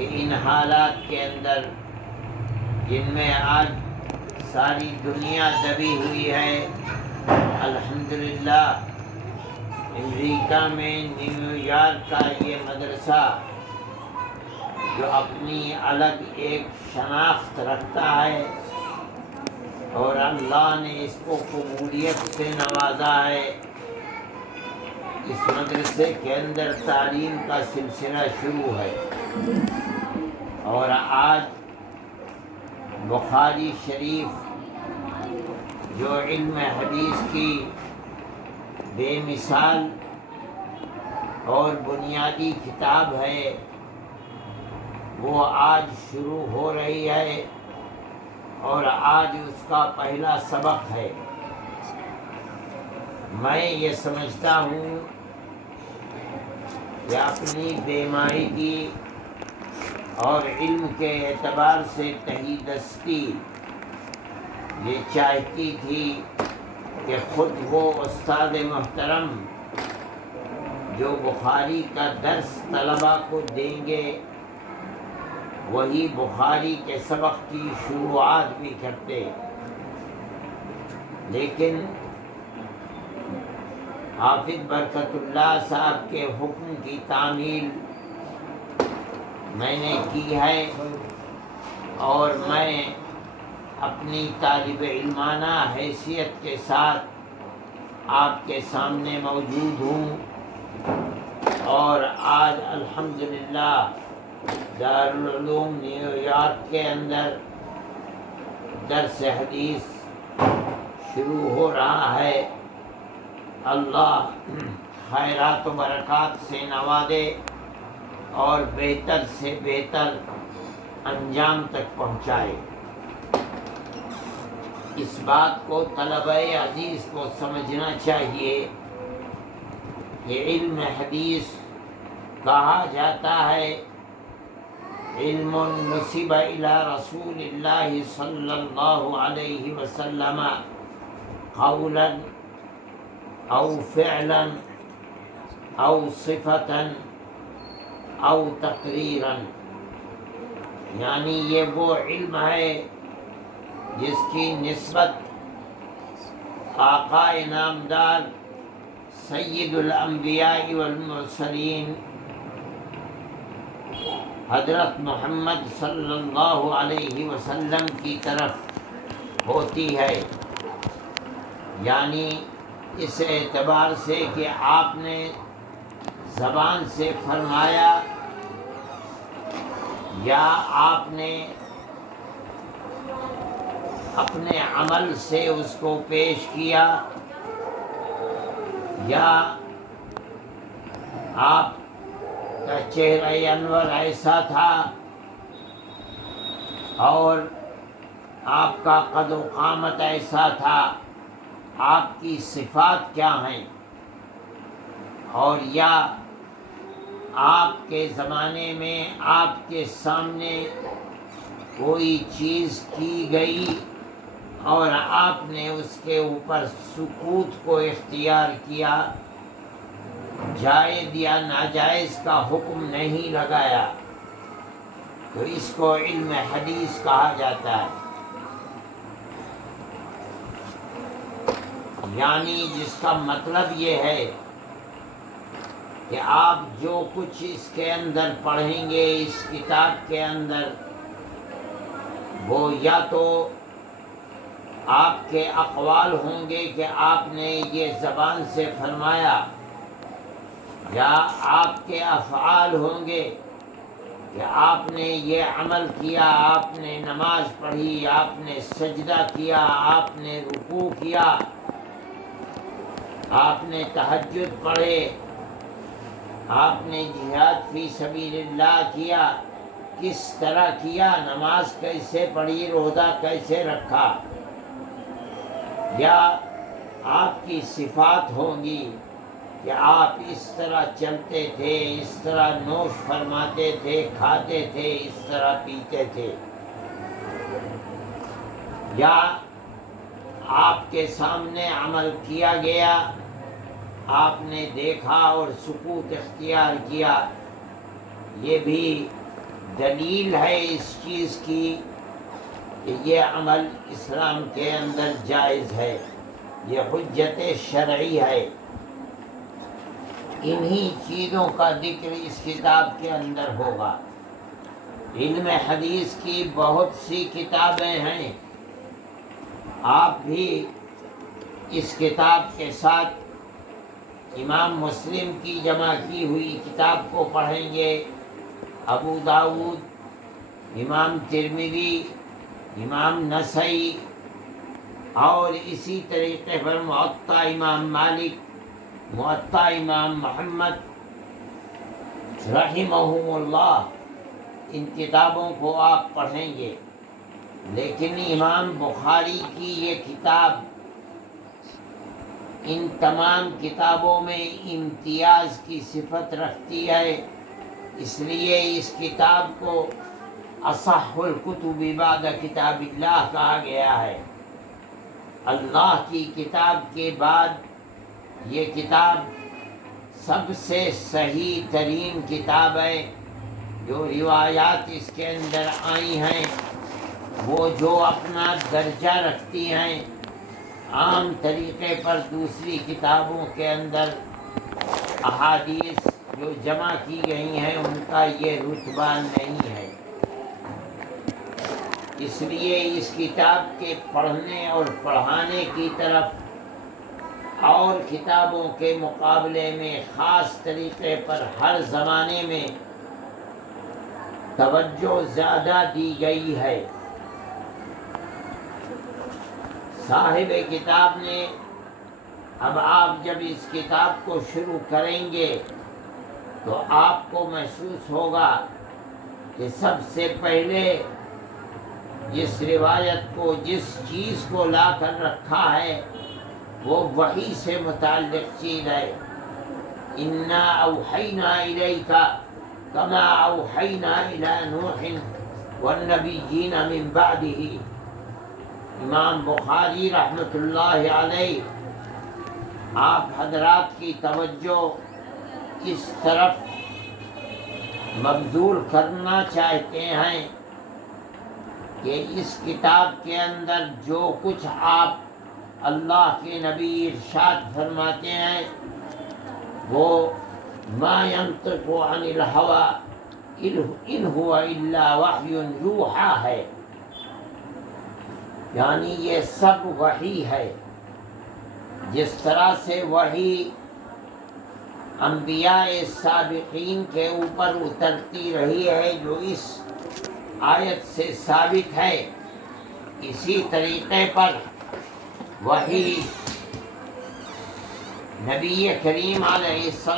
کہ ان حالات کے اندر جن میں آج ساری دنیا دبی ہوئی ہے، الحمدللہ امریکہ میں نیو یارک کا یہ مدرسہ جو اپنی الگ ایک شناخت رکھتا ہے اور اللہ نے اس کو قبولیت سے نوازا ہے، اس مدرسے کے اندر تعلیم کا سلسلہ شروع ہے۔ اور آج بخاری شریف جو علم حدیث کی بے مثال اور بنیادی کتاب ہے، وہ آج شروع ہو رہی ہے اور آج اس کا پہلا سبق ہے۔ میں یہ سمجھتا ہوں کہ اپنی بے مائگی اور علم کے اعتبار سے تہی دستی یہ چاہتی تھی کہ خود وہ استاد محترم جو بخاری کا درس طلباء کو دیں گے وہی بخاری کے سبق کی شروعات بھی کرتے، لیکن حافظ برکت اللہ صاحب کے حکم کی تعمیل میں نے کی ہے اور میں اپنی طالب علمانہ حیثیت کے ساتھ آپ کے سامنے موجود ہوں، اور آج الحمدللہ دارالعلوم نیو یارک کے اندر درس حدیث شروع ہو رہا ہے۔ اللہ خیرات و برکات سے نوازے اور بہتر سے بہتر انجام تک پہنچائے۔ اس بات کو طلبہ عزیز کو سمجھنا چاہیے کہ علم حدیث کہا جاتا ہے علم نسب الی رسول اللہ صلی اللہ علیہ وسلم قولا او فعلا او صفتا او تقریرا، یعنی یہ وہ علم ہے جس کی نسبت آقا نامدار سید الانبیاء والمرسلین حضرت محمد صلی اللہ علیہ وسلم کی طرف ہوتی ہے، یعنی اس اعتبار سے کہ آپ نے زبان سے فرمایا یا آپ نے اپنے عمل سے اس کو پیش کیا یا آپ کا چہرہ انور ایسا تھا اور آپ کا قد و قامت ایسا تھا، آپ کی صفات کیا ہیں، اور یا آپ کے زمانے میں آپ کے سامنے کوئی چیز کی گئی اور آپ نے اس کے اوپر سکوت کو اختیار کیا، جائز یا ناجائز کا حکم نہیں لگایا، تو اس کو علم حدیث کہا جاتا ہے۔ یعنی جس کا مطلب یہ ہے کہ آپ جو کچھ اس کے اندر پڑھیں گے اس کتاب کے اندر، وہ یا تو آپ کے اقوال ہوں گے کہ آپ نے یہ زبان سے فرمایا، یا آپ کے افعال ہوں گے کہ آپ نے یہ عمل کیا، آپ نے نماز پڑھی، آپ نے سجدہ کیا، آپ نے رکوع کیا، آپ نے تہجد پڑھے، آپ نے جہاد فی سبیل اللہ کیا، کس طرح کیا، نماز کیسے پڑھی، روزہ کیسے رکھا، یا آپ کی صفات ہوں گی کہ آپ اس طرح چلتے تھے، اس طرح نوش فرماتے تھے، کھاتے تھے، اس طرح پیتے تھے، یا آپ کے سامنے عمل کیا گیا، آپ نے دیکھا اور سکوت اختیار کیا، یہ بھی دلیل ہے اس چیز کی کہ یہ عمل اسلام کے اندر جائز ہے، یہ حجت شرعی ہے۔ انہی چیزوں کا ذکر اس کتاب کے اندر ہوگا۔ علم حدیث کی بہت سی کتابیں ہیں، آپ بھی اس کتاب کے ساتھ امام مسلم کی جمع کی ہوئی کتاب کو پڑھیں گے، ابو داؤد، امام ترمذی، امام نسائی، اور اسی طریقے پر موطا امام مالک، موطا امام محمد رحمہم اللہ، ان کتابوں کو آپ پڑھیں گے۔ لیکن امام بخاری کی یہ کتاب ان تمام کتابوں میں امتیاز کی صفت رکھتی ہے، اس لیے اس کتاب کو اصح الکتب بعد کتاب اللہ کہا گیا ہے۔ اللہ کی کتاب کے بعد یہ کتاب سب سے صحیح ترین کتاب ہے۔ جو روایات اس کے اندر آئی ہیں وہ جو اپنا درجہ رکھتی ہیں، عام طریقے پر دوسری کتابوں کے اندر احادیث جو جمع کی گئی ہیں ان کا یہ رتبہ نہیں ہے۔ اس لیے اس کتاب کے پڑھنے اور پڑھانے کی طرف اور کتابوں کے مقابلے میں خاص طریقے پر ہر زمانے میں توجہ زیادہ دی گئی ہے۔ صاحب کتاب نے، اب آپ جب اس کتاب کو شروع کریں گے تو آپ کو محسوس ہوگا کہ سب سے پہلے جس روایت کو، جس چیز کو لا کر رکھا ہے وہ وحی سے متعلق چیز ہے۔ انا اوحینا الیک کما اوحینا الی نوح والنبیین من بعدہ۔ امام بخاری رحمۃ اللہ علیہ آپ حضرات کی توجہ اس طرف مبذول کرنا چاہتے ہیں کہ اس کتاب کے اندر جو کچھ آپ اللہ کے نبی ارشاد فرماتے ہیں وہ ما ينطق عن الهوى ان هو الا وحی یوحی ہے، یعنی یہ سب وحی ہے۔ جس طرح سے وحی انبیاء سابقین کے اوپر اترتی رہی ہے جو اس آیت سے ثابت ہے، اسی طریقے پر وحی نبی کریم علیہ